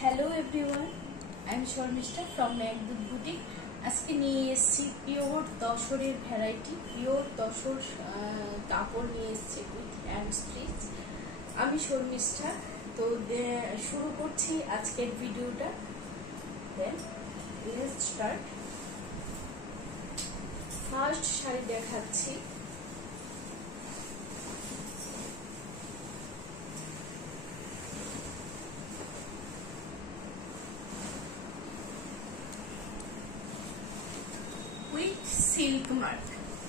Hello everyone, I am Sharmishta from Meghdud Boutique. আজকে নিয়ে এসেছি পিওর তসরের ভ্যারাইটি, পিওর তসর কাপড় নিয়ে এসেছি উইথ হ্যান্ড স্টিচ। আমি শর্মিষ্ঠা। তো শুরু করছি আজকের ভিডিওটা। Let's start. ফার্স্ট শাড়ি দেখাচ্ছি। Silk mark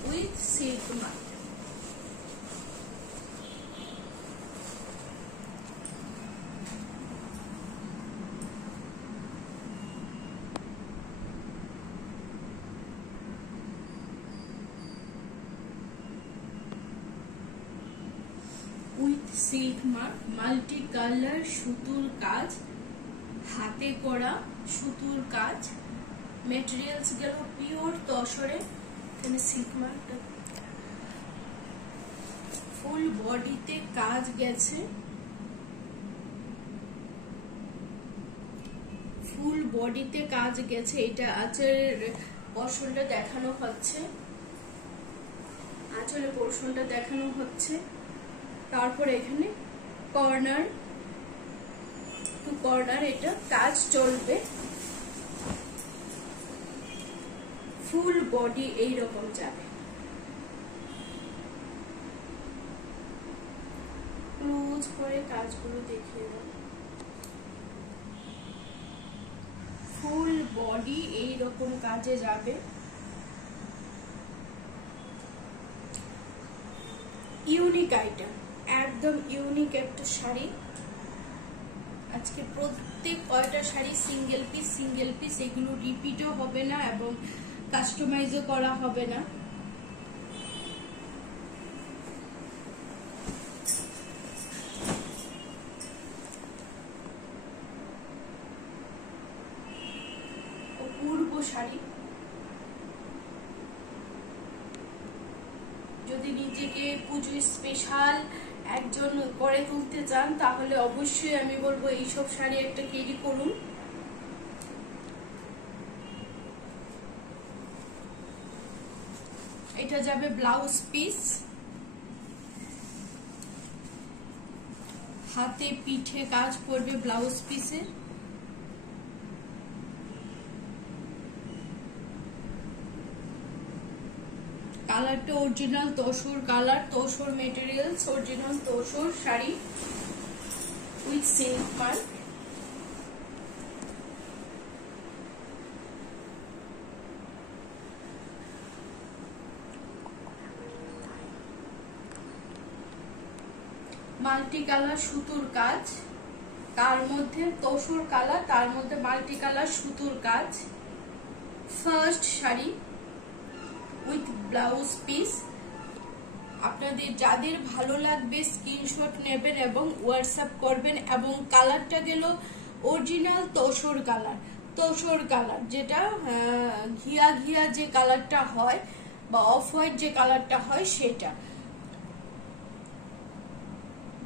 with silk mark. With silk mark, multi color সুতুর কাজ, হাতে করা সুতুর কাজ। মেটেরিয়ালস গেল পিওর তসরে। এখানে সিল্ক মার্কটা ফুল বডিতে কাজ গেছে, ফুল বডিতে কাজ গেছে। এটা আঁচলের পোরশনটা দেখানো হচ্ছে, আঁচলের পোরশনটা দেখানো হচ্ছে। তারপরে এখানে কর্নার টু কর্নার এটা কাজ চলবে। ফুল বডি এইরকম যাবে। ক্লোজ করে কাজগুলো দেখিয়ে দাও। ফুল বডি এইরকম কাজে যাবে। ইউনিক আইটেম, একদম ইউনিক একটা শাড়ি। আজকে প্রত্যেক কয়টা শাড়ি সিঙ্গেল পিস, এগুলো রিপিটও হবে না এবং কাস্টমাইজও করা হবে না। অপূর্ব শাড়ি। যদি নিজেকে পুজো স্পেশাল একজন করে তুলতে চান তাহলে অবশ্যই আমি বলবো এইসব শাড়ি একটা ক্যারি করুন। এটা যাবে ব্লাউজ পিস, হাতে পিঠে কাজ করবে ব্লাউজ পিসের। কালারটা original tussar colour, tussar materials, original tussar sari with silk mark. Multi colour সুতুর কাজ, তার মধ্যে তসর কালার, তার মধ্যে মাল্টি কালার সুতুর কাজ। First sari with blouse piece. আপনাদের যাদের ভালো লাগবে স্ক্রিনশট নেবেন এবং হোয়াটসঅ্যাপ করবেন। এবং কালারটা গেল original tussar colour, tussar colour যেটা ঘিয়া ঘিয়া যে কালারটা হয় বা অফ হোয়াইট যে কালারটা হয় সেটা।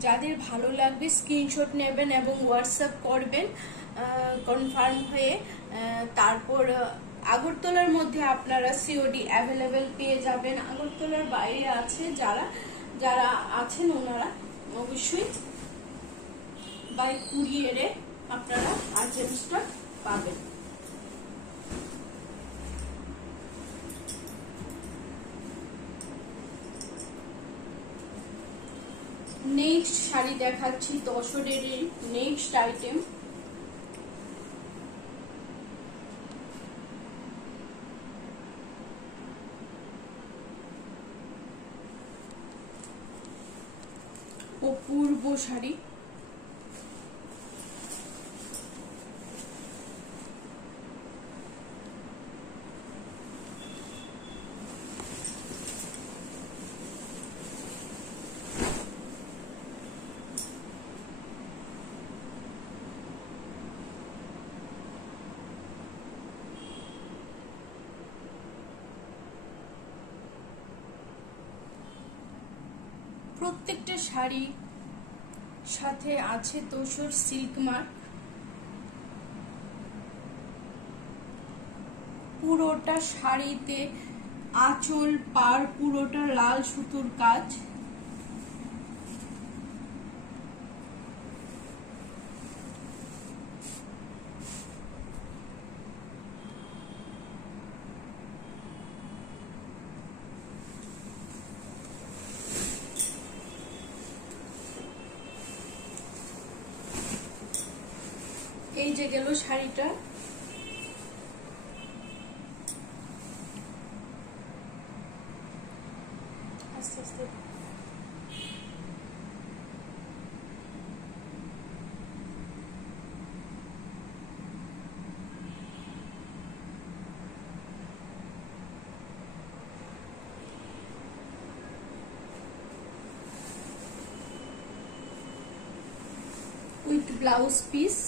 যাদের ভালো লাগবে স্ক্রিনশট নেবেন এবং হোয়াটসঅ্যাপ করবেন কনফার্ম হয়ে। তারপর আগরতলার মধ্যে আপনারা সিওডি অ্যাভেলেবেল পেয়ে যাবেন। আগরতলার বাইরে আছে যারা আছেন ওনারা অবশ্যই বাই কুরিয়ারে আপনারা আর্জেন্টটা পাবেন। নেক্সট শাড়ি দেখাচ্ছি তসরের নেক্সট আইটেম। অপূর্ব শাড়ি। প্রত্যেকটা শাড়ি সাথে আছে তোষর সিল্ক মার্ক। পুরোটা শাড়িতে আঁচল পার পুরোটা লাল সুতোর কাজ। এই যে গেল শাড়িটা। আস্তে আস্তে উইথ ব্লাউজ পিস।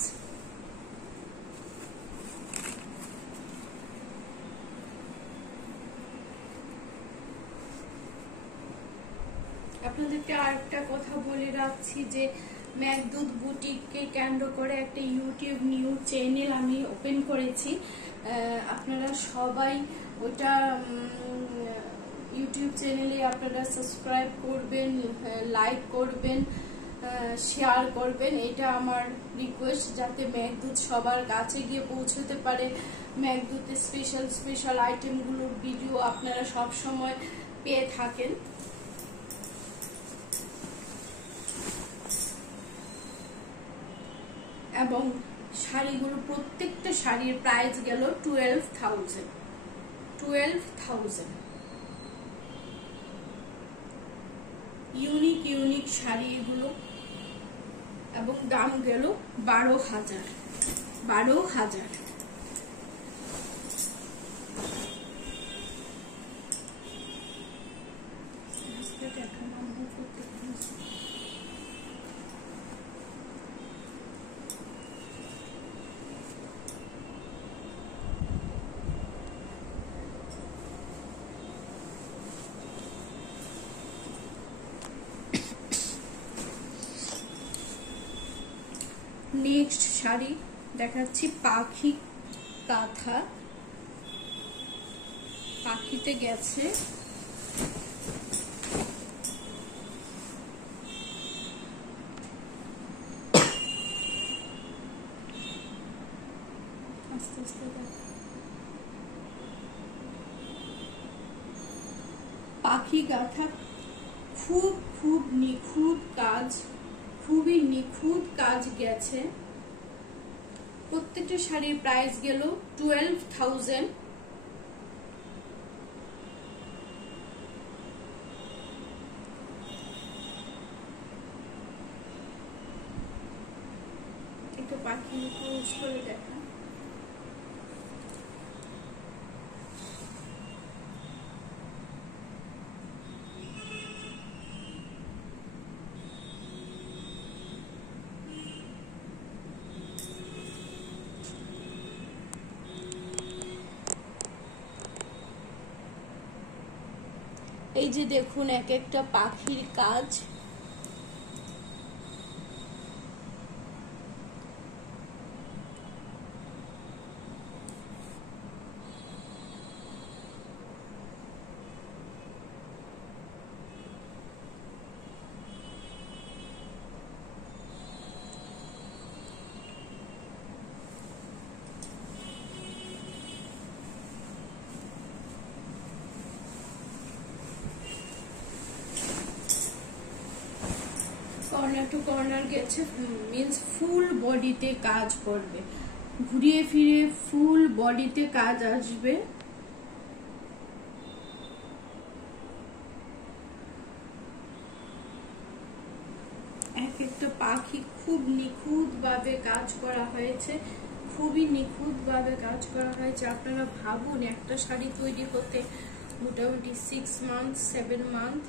আপনাদেরকে আরেকটা কথা বলে রাখছি যে মেঘদূত বুটিককে কেন্দ্র করে একটা ইউটিউব নিউ চ্যানেল আমি ওপেন করেছি। আপনারা সবাই ওটা ইউটিউব চ্যানেলে আপনারা সাবস্ক্রাইব করবেন, লাইক করবেন, শেয়ার করবেন। এটা আমার রিকোয়েস্ট, যাতে মেঘদূত সবার কাছে গিয়ে পৌঁছতে পারে। মেঘদূতের স্পেশাল আইটেমগুলোর ভিডিও আপনারা সব সময় পেয়ে থাকেন। এবং শাড়িগুলো প্রত্যেকটা শাড়ির প্রাইস গেল 12,000। ইউনিক শাড়ি এগুলো, এবং দাম গেল 12,000। নেক্সট শাড়ি দেখাচ্ছি পাখি কাঁথা। পাখিতে গেছে আস্তে আস্তে পাখি গাঁথা। খুব নিখুঁত কাজ, খুবই নিখুঁত কাজ গেছে। প্রত্যেকটা শাড়ির প্রাইস গেল 12,000। একটা পাখি ক্লোজ করে দেখা। এই যে দেখুন এক একটা পাখির কাজ। কর্নার টু কর্নার গেছে, মিন্স ফুল বডিতে কাজ করবে, ঘুরিয়ে ফিরে ফুল বডিতে কাজ আসবে। এক একটা পাখি খুব নিখুঁত ভাবে কাজ করা হয়েছে, খুবই নিখুঁত ভাবে কাজ করা হয়েছে। আপনারা ভাবুন একটা শাড়ি তৈরি হতে মোটামুটি 6 মান্থ 7 মান্থ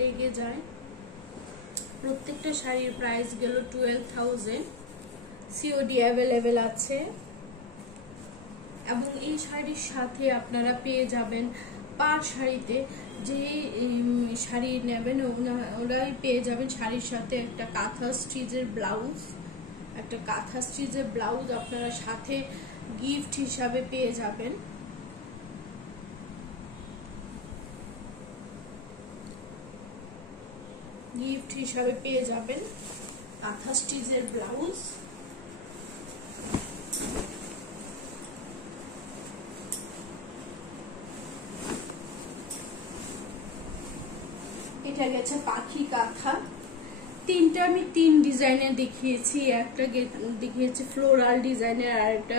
লেগে যায়। প্রত্যেকটা শাড়ির প্রাইস গেল 12,000। সিওডি অ্যাভেলেবেল আছে। এবং এই শাড়ির সাথে আপনারা পেয়ে যাবেন পার শাড়িতে যে শাড়ি নেবেন ওরাই পেয়ে যাবেন শাড়ির সাথে একটা কাঁথা স্টিচের ব্লাউজ একটা কাঁথা স্টিচের ব্লাউজ আপনারা সাথে গিফট হিসাবে পেয়ে যাবেন। কাঁথা স্টিচের ব্লাউজ। এটা গেছে পাখি কাঁথা। তিনটা আমি 3 ডিজাইনের দেখিয়েছি। একটা দেখিয়েছি ফ্লোরাল ডিজাইনের, আর একটা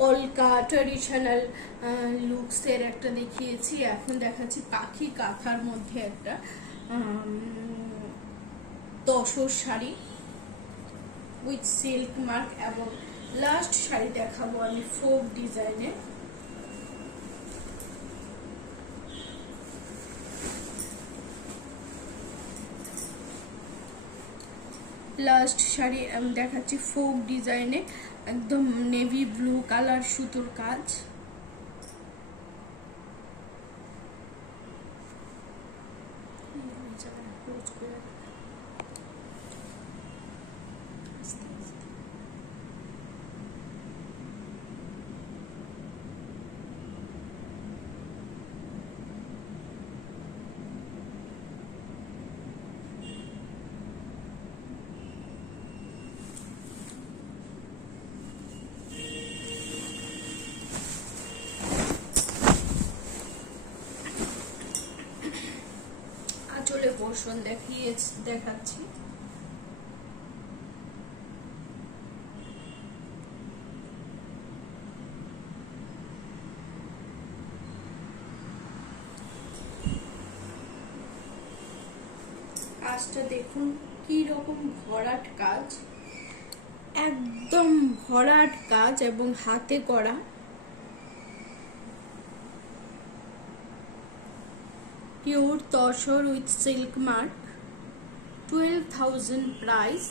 কলকা ট্রেডিশনাল লুকসের একটা দেখিয়েছি। এখন দেখাচ্ছি পাখি কাঁথার মধ্যে একটা tussar sari with silk mark, এবং লাস্ট শাড়ি দেখাবো আমি ফোক ডিজাইনের। লাস্ট শাড়ি আমি দেখাচ্ছি ফোক ডিজাইনে, একদম নেভি ব্লু কালার সুতোর কাজ। আঁচলে পোর্শন দেখাচ্ছি। কাজটা দেখুন কি রকম ভরাট কাজ, একদম ভরাট কাজ এবং হাতে করা। Pure tussar with silk mark, 12,000 price.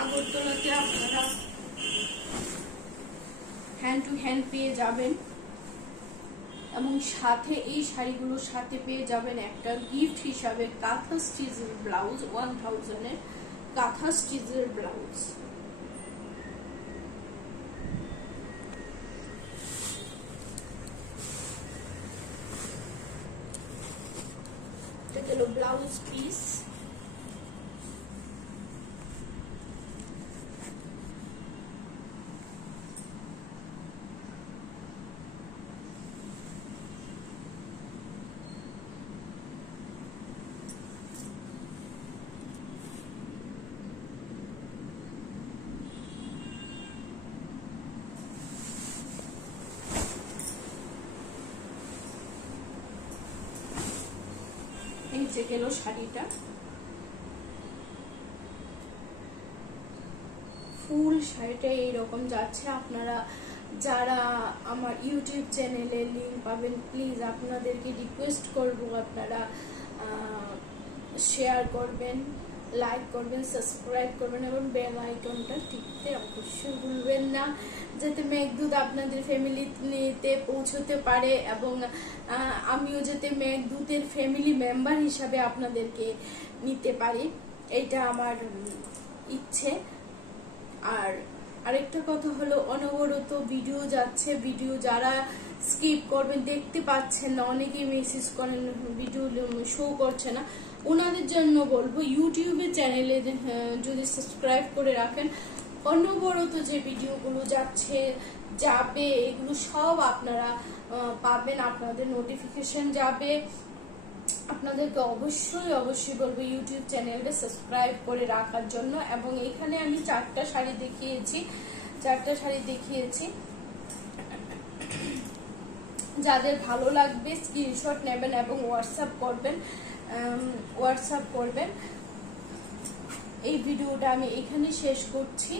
আগরতলাতে আপনারা হ্যান্ড টু হ্যান্ড পেয়ে যাবেন, এবং সাথে এই শাড়িগুলোর সাথে পেয়ে যাবেন একটা গিফট হিসাবে কাঁথা স্টিচের ব্লাউজ, 1000 এর কাঁথা স্টিচের ব্লাউজ। এটা হলো ব্লাউজ পিস। এই যে গেল শাড়িটা। ফুল শাড়িটা এইরকম যাচ্ছে। আপনারা যারা আমার ইউটিউব চ্যানেলে লিংক পাবেন, প্লিজ আপনাদেরকে রিকোয়েস্ট করব আপনারা শেয়ার করবেন, লাইক করবেন, সাবস্ক্রাইব করবেন এবং বেল আইকনটা টিপতে অবশ্যই ভুলবেন না, যাতে মেঘদূত আপনাদের ফ্যামিলিতে পৌঁছতে পারে এবং আমিও যাতে মেঘদূতের ফ্যামিলি মেম্বার হিসাবে আপনাদেরকে নিতে পারি, এইটা আমার ইচ্ছে। আর আরেকটা কথা হলো, অনবরত ভিডিও যাচ্ছে, ভিডিও যারা স্কিপ করবেন, দেখতে পাচ্ছেন না, অনেকেই মেসেজ করেন ভিডিও শো করছে না, ওনাদের জন্য বলবো ইউটিউবে চ্যানেলে যদি সাবস্ক্রাইব করে রাখেন, অনবরত যে ভিডিওগুলো যাবে এগুলো সব আপনারা পাবেন, আপনাদের নোটিফিকেশন যাবে। আপনাদেরকে অবশ্যই বলবো ইউটিউব চ্যানেলটা সাবস্ক্রাইব করে রাখার জন্য। এবং এখানে আমি 4টা শাড়ি দেখিয়েছি, যাদের ভালো লাগবে স্ক্রিনশট নেবেন এবং হোয়াটসঅ্যাপ করবেন। এই ভিডিওটা আমি এখানে শেষ করছি।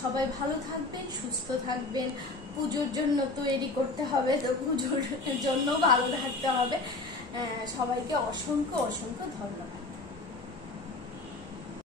সবাই ভালো থাকবেন, সুস্থ থাকবেন। পুজোর জন্য তৈরি করতে হবে, তো পুজোর জন্য ভালো থাকতে হবে। সবাইকে অসংখ্য ধন্যবাদ।